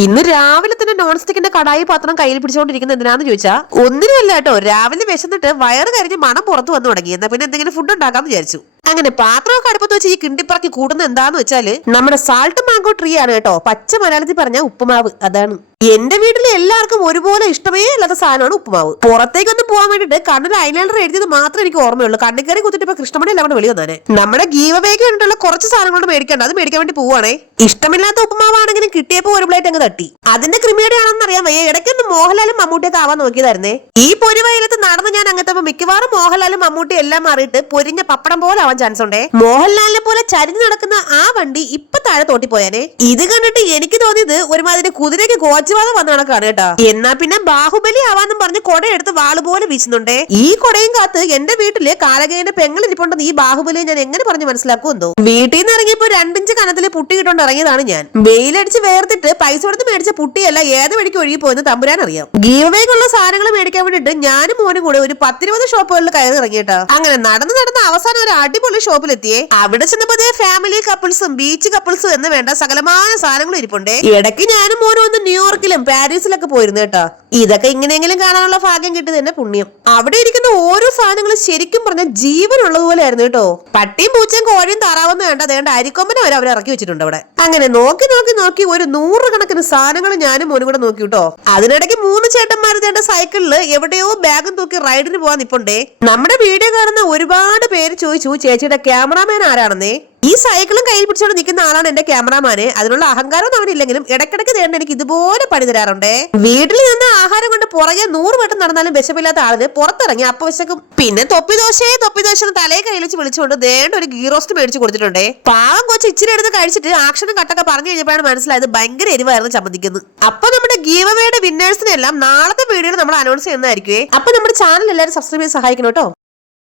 ഇന്ന് രാവിലെ തന്നെ നോൺ സ്റ്റിക്കിന്റെ കടായി പാത്രം കയ്യിൽ പിടിച്ചുകൊണ്ടിരിക്കുന്നത് എന്തിനാന്ന് ചോദിച്ചാൽ ഒന്നിനുമല്ല കേട്ടോ. രാവിലെ വിശന്നിട്ട് വയറ് കരിഞ്ഞ് മണം പുറത്തു വന്നു തുടങ്ങി. എന്നാ പിന്നെ എന്തെങ്കിലും ഫുഡ് ഉണ്ടാക്കാന്ന് വിചാരിച്ചു. അങ്ങനെ പാത്രമൊക്കെ അടുപ്പത്ത് വെച്ച് ഈ കിണ്ടിപ്പറക്കി കൂടുന്നത് എന്താന്ന് വെച്ചാല് നമ്മുടെ സാൾട്ട് മാംഗോ ട്രീ ആണ് കേട്ടോ. പച്ച മലയാളത്തിൽ പറഞ്ഞ ഉപ്പുമാവ്. അതാണ് എന്റെ വീട്ടിലെ എല്ലാവർക്കും ഒരുപോലെ ഇഷ്ടമേ അല്ലാത്ത സാധനമാണ് ഉപ്പുമാവ്. പുറത്തേക്കൊന്നും പോകാൻ വേണ്ടിട്ട് കണ്ണിൽ ഐലൈനർ എഴുതിയത് മാത്രമേ എനിക്ക് ഓർമ്മയുള്ളൂ. കണ്ണിക്കറി കുത്തിട്ട് ഇപ്പൊ കൃഷ്ണമണി എല്ലാം വെളി വന്നാനെ. നമ്മുടെ ഗീവവേക്ക് വേണ്ടിയിട്ടുള്ള കുറച്ച് സാധനങ്ങളോട് മേടിക്കണ്ട. അത് മേടിക്കാൻ വേണ്ടി പോവാണേ. ഇഷ്ടമില്ലാത്ത ഉപ്പുമാവാണെങ്കിലും കിട്ടിയപ്പോ ഒരു പ്ലേറ്റ് അങ്ങ് തട്ടി. അതിന്റെ ക്രിമിയടിയാണെന്ന് അറിയാൻ വയ്യ. ഇടയ്ക്കൊന്ന് മോഹൻലാലും മമ്മൂട്ടിയൊക്കെ ആവാൻ നോക്കിയതായിരുന്നേ. ഈ പൊരിവയലത്ത് നടന്ന് ഞാൻ അങ്ങനത്തെ മിക്കവാറും മോഹൻലാലും മമ്മൂട്ടി എല്ലാം മാറിയിട്ട് പൊരിഞ്ഞ പപ്പടം പോലെ ആവാൻ ചാൻസ് ഉണ്ടേ. മോഹൻലാലിനെ പോലെ ചരിഞ്ഞു നടക്കുന്ന ആ വണ്ടി ഇപ്പൊ താഴെ തോട്ടിപ്പോയാനെ. ഇത് കണ്ടിട്ട് എനിക്ക് തോന്നിയത് ഒരുമാതിരി കുതിരയ്ക്ക് കോച്ചുവാദം വന്ന കണക്കാണ് കേട്ടോ. എന്നാ പിന്നെ ബാഹുബലി ആവാന്നും പറഞ്ഞ് കൊട എടുത്ത് വാള് പോലെ വീശുന്നുണ്ടേ. ഈ കൊടയും കാത്ത് എന്റെ വീട്ടില് കാലകേന്റെ പെങ്ങളിരിപ്പുണ്ടെന്ന് ഈ ബാഹുബലിയെ ഞാൻ എങ്ങനെ പറഞ്ഞ് മനസ്സിലാക്കുമെന്തോ. വീട്ടിൽ നിന്ന് ഇറങ്ങിയപ്പോ 2 ഇഞ്ച് കനത്തില് പുട്ടി കിട്ടോണ്ട് ഇറങ്ങിയതാണ് ഞാൻ. വെയിലടിച്ച് വേർത്തിട്ട് പൈസ കൊടുത്ത് മേടിച്ച പുട്ടിയല്ല ഏത് വഴിക്ക് ഒഴുകി പോയെന്ന് തമ്പുരാൻ അറിയാം. ഗീവവേക്കുള്ള സാധനങ്ങൾ മേടിക്കാൻ വേണ്ടിട്ട് ഞാനും മോനും കൂടെ ഒരു 10-20 ഷോപ്പുകളിൽ കയറി ഇറങ്ങിയിട്ടാ. അങ്ങനെ നടന്ന് അവസാനം ഒരു അടിപൊളി ഷോപ്പിലെത്തിയേ. അവിടെ ചെന്നപ്പോ ഫാമിലി കപ്പിൾസും ബീച്ച് കപ്പിൾസും എന്ന് വേണ്ട സകലമായ സാധനങ്ങളും ഇരിപ്പുണ്ടേ. ഇടയ്ക്ക് ഞാനും മോനും ഒന്ന് ന്യൂയോർക്കിലും പാരീസിലൊക്കെ പോയിരുന്നു കേട്ടോ. ഇതൊക്കെ ഇങ്ങനെയെങ്കിലും കാണാനുള്ള ഭാഗ്യം കിട്ടിയത് തന്നെ പുണ്യം. അവിടെ ഇരിക്കുന്ന ഓരോ സാധനങ്ങളും ശരിക്കും പറഞ്ഞാൽ ജീവനുള്ളതുപോലെ ആയിരുന്നു കേട്ടോ. പട്ടിയും പൂച്ചയും കോഴിയും താറാവെന്ന് വേണ്ട അതേണ്ട അരിക്കൊമ്പനെ വരെ അവർ ഇറക്കി വെച്ചിട്ടുണ്ട് അവിടെ. അങ്ങനെ നോക്കി ഒരു 100 കണക്കിന് സാധനങ്ങൾ ഞാനും മോനും കൂടെ നോക്കി കേട്ടോ. അതിനിടയ്ക്ക് 3 ചേട്ടന്മാർ തേണ്ട സൈക്കിളില് എവിടെയോ ബാഗും തൂക്കി റൈഡിന് പോവാൻ നിപ്പുണ്ടേ. നമ്മുടെ വീഡിയോ കാണുന്ന ഒരുപാട് പേര് ചോദിച്ചു ചേച്ചിയുടെ ക്യാമറാമാൻ ആരാണെന്നേ. ഈ സൈക്കിളും കയ്യിൽ പിടിച്ചോണ്ട് നിൽക്കുന്ന ആളാണ് എന്റെ ക്യാമറാമാന്. അതിനുള്ള അഹങ്കാരം അവനില്ലെങ്കിലും ഇടയ്ക്കിടയ്ക്ക് തേണ്ട എനിക്ക് ഇതുപോലെ പണി തരാറുണ്ടേ. വീട്ടിൽ നിന്ന് ആഹാരം കൊണ്ട് പുറകെ 100 വട്ടം നടന്നാലും വിശപ്പില്ലാത്ത ആളിന് പുറത്തിറങ്ങി അപ്പൊ വിശക്കും. പിന്നെ തൊപ്പി ദോശ തലയെ കയ്യിൽ വെച്ച് വിളിച്ചുകൊണ്ട് ദേണ്ട ഒരു ഗീ റോസ്റ്റ് മേടിച്ചു കൊടുത്തിട്ടുണ്ടേ. പാവം കൊച്ചു ഇച്ചിരി എടുത്ത് കഴിച്ചിട്ട് ആക്ഷനും കട്ടൊക്കെ പറഞ്ഞു കഴിഞ്ഞപ്പോഴാണ് മനസ്സിലായത് ഭയങ്കര എരിവായിരുന്നു ചമ്മന്തിക്കുന്നത്. അപ്പൊ നമ്മുടെ ഗീവവേയുടെ വിന്നേഴ്സിനെല്ലാം നാളത്തെ വീഡിയോയിൽ നമ്മൾ അനൗൺസ് ചെയ്യുന്നതായിരിക്കുവേ. അപ്പൊ നമ്മുടെ ചാനൽ എല്ലാവരും സബ്സ്ക്രൈബ് ചെയ്ത് സഹായിക്കണം കേട്ടോ.